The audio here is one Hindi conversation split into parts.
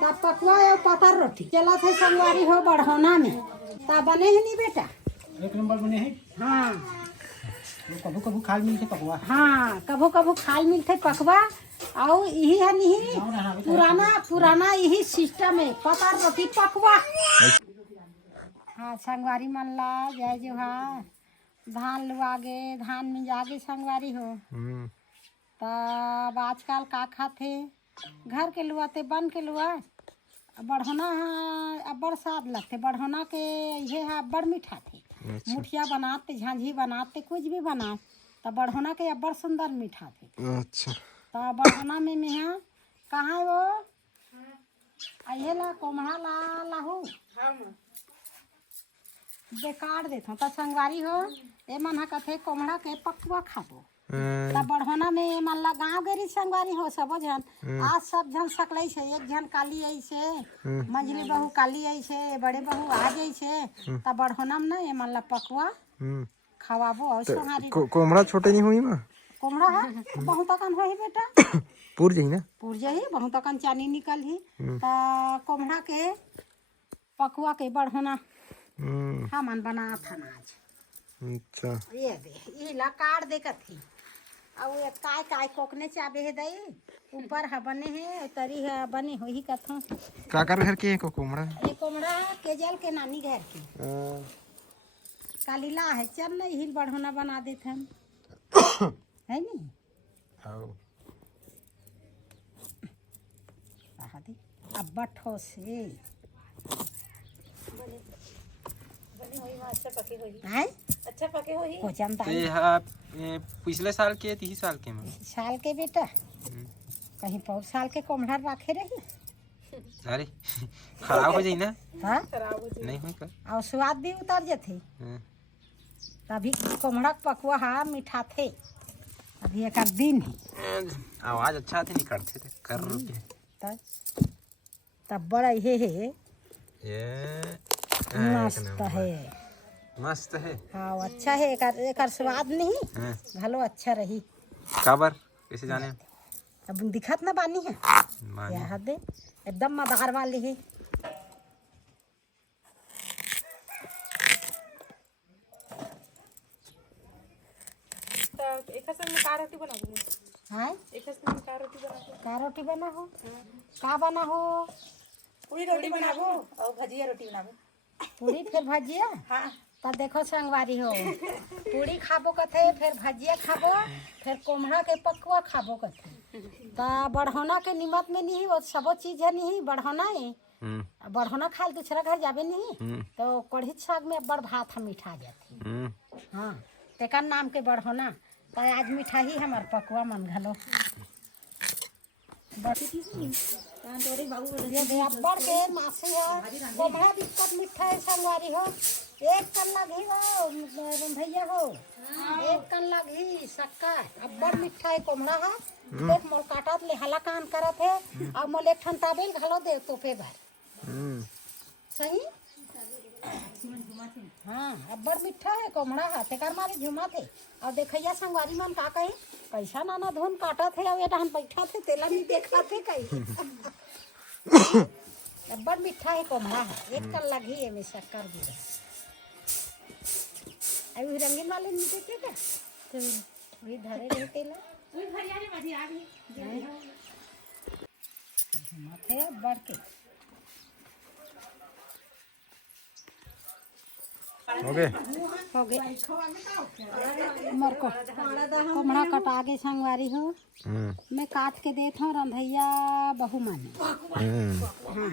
तब पकवा और पतर रोटी चला थे संगवारी हो बढ़ौना में तब बने ही नहीं बेटा। एक नंबर बने हैं। हाँ कभू कभू खाल मिलते पकवा। हाँ कभू कभू खाल मिलते पकवा और यही है नहीं पुराना यही सिस्टम है पतर रोटी पकवा। हाँ संगवारी मन ला जय जोहार। धान लुआगे धान में जागे संगवारी हो तब आजकल का खाते घर के लुआते बन के लुआ बढ़ोना अब्बड़ स्वाद लगते बढ़ोना के ये है अब्बड़ मीठा थे। अच्छा। मुठिया बनाते झांझी बनाते कुछ भी बना तब बढ़ोना के अब्बड़ सुंदर मीठा थे। अच्छा तो बढ़ोना में यहाँ कहाँ है वो अये ला कोमड़ा ला लाहू बेकार देता तो संगवारी हो ए मन हा कथे कोमड़ा के पकवा खाबो तब बढ़ोना में मन ला गाँव गेरी संगवारी हो सब जन आज सब जन सकले छे एक जन काली आई छे मंझली बहू काली आई छे बड़े बहू आ जाई छे तब बढ़ोना में ना ए मन ला पकवा खवाबो और सोहारी कोमड़ा छोटे नहीं हुई मां कोमड़ा है बहुत तकन होई बेटा पूर जाई ना पूर जाई बहुत तकन चानी निकल ही त कोमड़ा के पकवा के बढ़ोना हमन बना था आज। अच्छा ये दे ये ला काट दे कथी और ये काय काय कोकने चाबे है दई ऊपर है बने है तरी है बने हो ही कथो काकर घर के को कोमड़ा ये कोमड़ा केजल के नानी घर की कालीला है चल नहीं हिल बढ़ोना बना देते हम है नहीं आओ दे अब बठो से है अच्छा पके हो ही को जानता ये हाँ पिछले साल के 30 साल के में साल के बेटा कहीं 5 साल के कोमड़ा रखे रही अरे खराब हो जाई ना हाँ नहीं हुई कर और स्वाद भी उतर जाते तभी कोमड़ा पकवा हा मीठा थे अभी एक दिन है आवाज अच्छा थे नहीं करते थे कर तब बड़ा ये ये मस्त है मस्त है हाँ अच्छा है एक स्वाद नहीं भलो अच्छा रही काबर कैसे जाने अब दिखत ना बानी है यह दे एकदम मदार वाली है एक संग में का रोटी बनाबो हाँ एक संग में का रोटी बनाबो का रोटी बना हो का बना हो पूरी रोटी बनाबो और भजिया रोटी बनाबो पूरी फिर भजिया हाँ तब देखो संगवारी हो पूरी खाबो कथे फिर भजिया खाबो फिर कोमड़ा के पकवा खाबो कथे ता बढ़ोना के निमत में नहीं वो सबो चीज है नहीं बढ़ोना है बढ़ोना खाल दूसरा घर जाबे नहीं तो कढ़ी साग में बड़ भात हम मिठा जाती हाँ तेकर नाम के बढ़ोना तो आज मिठाई हमार पकवा मन घलो ये दे अब्बड़ के मासी है कोमड़ा दिक्कत मिठा है संगवारी हो एक कल्ला घी हो रंधैया हो एक कल्ला घी शक्कर अब्बड़ मिठा है कोमड़ा है देख मोल काटत ले हला कान करत है और मोल एक ठन ताबेल घलो दे तोपे भर सही हाँ अब्बड़ मिठा है कोमड़ा है तेकर मारे झुमा थे और देखैया संगवारी मन का कहे कैसा नाना धुन काटा थे और एडहन बैठा थे तेला नहीं देखा थे कहीं अब्बड़ मिठा है कोमड़ा है एक कल्ला घी है में शक्कर भी है अभी रंगीन वाले नहीं देते क्या तो वही धरे रहे तेला वही भरिया रे मजी आ गई माथे बढ़ के हो गए मर को कोमड़ा कटा के संगवारी हो मैं काट के देता हूँ रंधैया बहु माने हाँ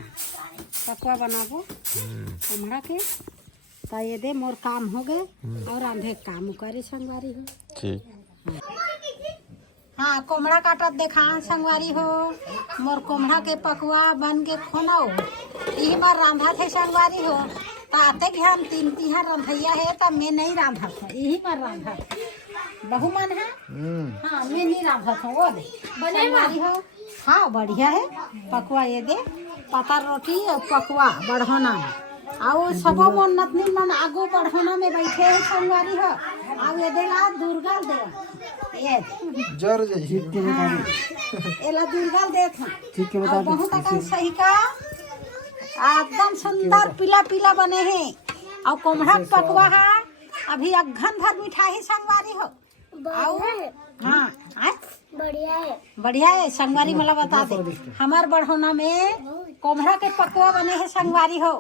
पकवा बनाबो कोमड़ा के तो ये दे मोर काम हो गए और रांधे काम करे संगवारी हो ठीक हाँ कोमड़ा काटत देखा संगवारी हो मोर कोमड़ा के पकवा बन के खोनाओ यही बार रांधा थे संगवारी हो ताते कि हम 3 तिहार रंधैया है तब मैं नहीं रांधा था यही बार रांधा बहु मन है हाँ मैं नहीं रांधा था वो दे संगवारी हो हाँ बढ़िया है पकवा ये दे पता रोटी और पकवा बढ़ोना और सबो मन नतनी मन आगू बढ़ोना में बैठे है संगवारी हो और ये देला दुर्गा दे ये जर जे एला दुर्गा दे था ठीक है बता बहुत सही का एकदम सुंदर पीला पीला बने हैं और कोमड़ा के पकवा है अभी अघन भर मिठाई संगवारी हो और हाँ आय? बढ़िया है संगवारी मला बता दे हमार बढ़ोना में कोमड़ा के पकवा बने हैं संगवारी हो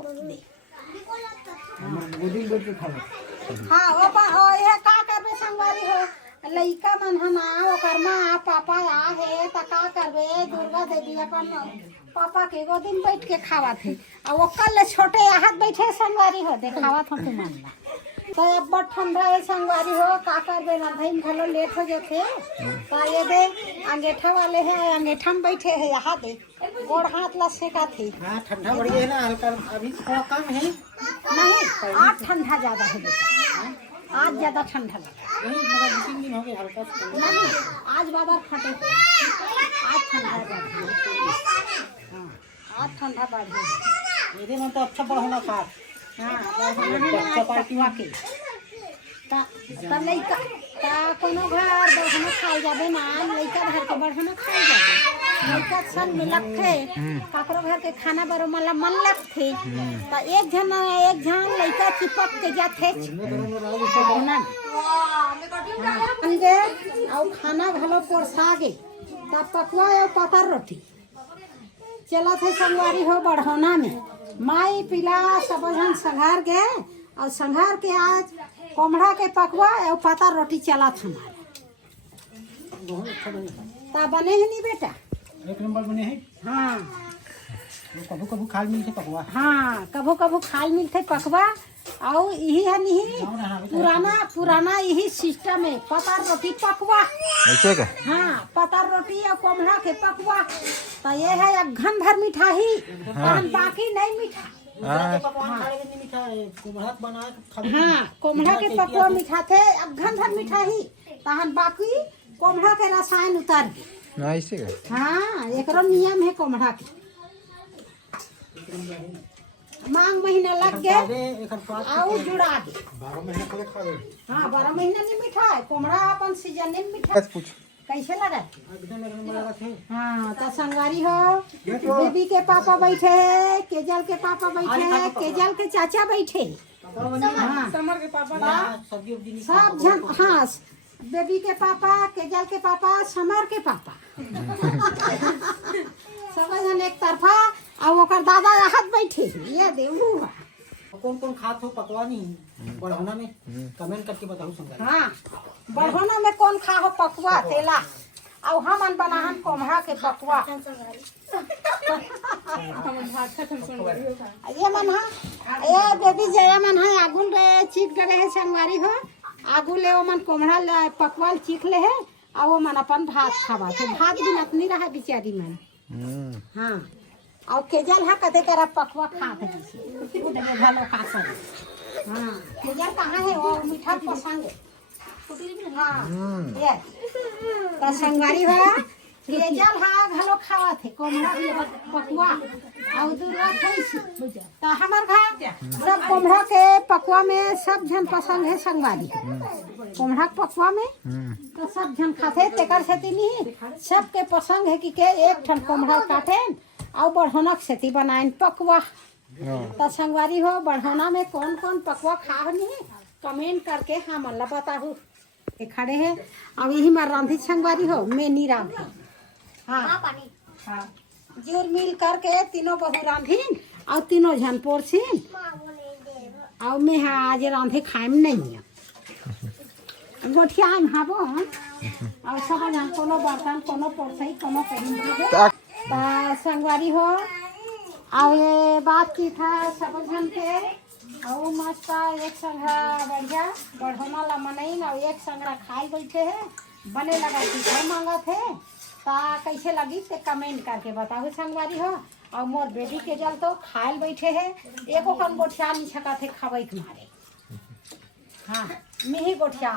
गोदी बैठ के खा लो। हाँ ओ ये का करबे संगवारी हो लइका मन हम ओकर माँ पापा आ है त का करबे दुर्गा देवी अपन पापा के गो दिन बैठ के खावा थे और ओकर ले छोटे आहत बैठे संगवारी हो देखावा था तुम मन तो अब बड़ ठंडा है संगवारी हो का करबे रंधई घलो लेट हो जाथे तो ये दे अंगेठा वाले हैं अंगेठा में बैठे हैं यहाँ दे गोड़ हाथ ला सेका थे हाँ ठंडा बढ़ गया है ना हल्का अभी थोड़ा कम है। नहीं आज ठंडा ज्यादा है बेटा आज ज्यादा ठंडा लगा नहीं मेरा 2-3 दिन हो गए हल्का सा नहीं आज बाबा फटे थे आज ठंडा बढ़ हाँ आज ठंडा बढ़ गई मेरे में तो अच्छा बढ़ोना खा हाँ पार्टी के तब लइका ता कोनो घर बढ़ना खाई जाबे ना लइका घर के बढ़ना खाई जाबे लइका संग में लगथे काकरो घर के खाना बरो मला मन लगथे ता एक जन लइका चिपक के जाथे ना अंगे और खाना घलो परसागे ता पकवा और पतर रोटी चला थे संगवारी हो बढ़ौना में माई पिला सब जन संघार गए और संघार के आज कोमड़ा के पकवा और पता रोटी चला था बहुत अच्छा बने ता बने ही नहीं बेटा एक नंबर बने हैं। हाँ कभू कभू खाल मिलते पकवा हाँ कभू कभू खाल मिलते पकवा और यही है नहीं पुराना यही सिस्टम है पता रोटी पकवा ऐसे का हाँ पता रोटी और कोमड़ा के पकवा तो ये है अघन भर मिठाई बाकी नहीं मिठा हाँ कोमड़ा के पकवा मिठा थे अघन भर मिठाई तहन बाकी कोमड़ा के रसायन उतर गए ना ऐसे का हाँ एक नियम है कोमड़ा के मांग महीना लग गए और जुड़ा दे 12 महीने पहले खा गए हाँ 12 महीना नहीं मिठा है कोमड़ा अपन सीजन में मिठा पूछ कैसे लगा एकदम एक नंबर लगा थे। हाँ तो संगवारी हो बेबी के पापा बैठे है केजल के पापा बैठे है केजल के चाचा बैठे हाँ समर के पापा सब्जी उब्जी सब जन हाँ बेबी के पापा केजल के पापा समर के पापा सब जन एक तरफा और ओकर दादा यहाँ बैठे ये देवू कौन कौन खात हो पकवा नहीं बढ़ौना में कमेंट करके बताओ संग। हाँ बढ़ोना में कौन खा हो पकवा तेला और हम बनाहन कोमड़ा के पकवा ये मन हा ये बेबी जया मन है आगुल रे चीख डरे है संगवारी हो आगुल ले वो मन कोमड़ा ले पकवाल चीख ले है और वो मन अपन भात खावा थे भात भी नतनी रहा बेचारी मन हाँ और केजल हा कदे करा पकवा खात है जैसे उधर भलो खा कर हाँ केजल कहाँ है वो मीठा पसंद है हाँ ये तो संगवारी हो केजल हा घलो खावा थे कोमड़ा पकवा और दुर्गा खैसी तो हमार घर सब कोमड़ा के पकवा में सब जन पसंद है संगवारी कोमड़ा के पकवा में तो सब जन खाते तेकर से नहीं सबके पसंद है कि के एक ठन कोमड़ा काटे और बढ़ोनक सेती बनाए पकवा तो संगवारी हो बढ़ोना में कौन कौन पकवा खा नहीं कमेंट करके हम अल्लाह बताहू ये खड़े हैं अब यही मार रांधी संगवारी हो मैं नहीं रांधी हाँ जोर मिल करके तीनों बहू रांधीन और तीनों जन पोरसीन और मैं आज रांधे खाए में नहीं है गोठिया हम हाबो और सब जन कोनो बर्तन कोनो पोरसई कोनो कहीं संगवारी हो और ये बात की था सब जन के और मस्त एक संघा बढ़िया बढ़ोना ला मनईन और एक संघरा खाए बैठे है बने लगा कि मांगा थे ता कैसे लगी ते कमेंट करके बताओ संगवारी हो और मोर बेबी के जल तो खाए बैठे है एको कन गोठिया नहीं छका थे खबई तुम्हारे हाँ मैं ही गोठिया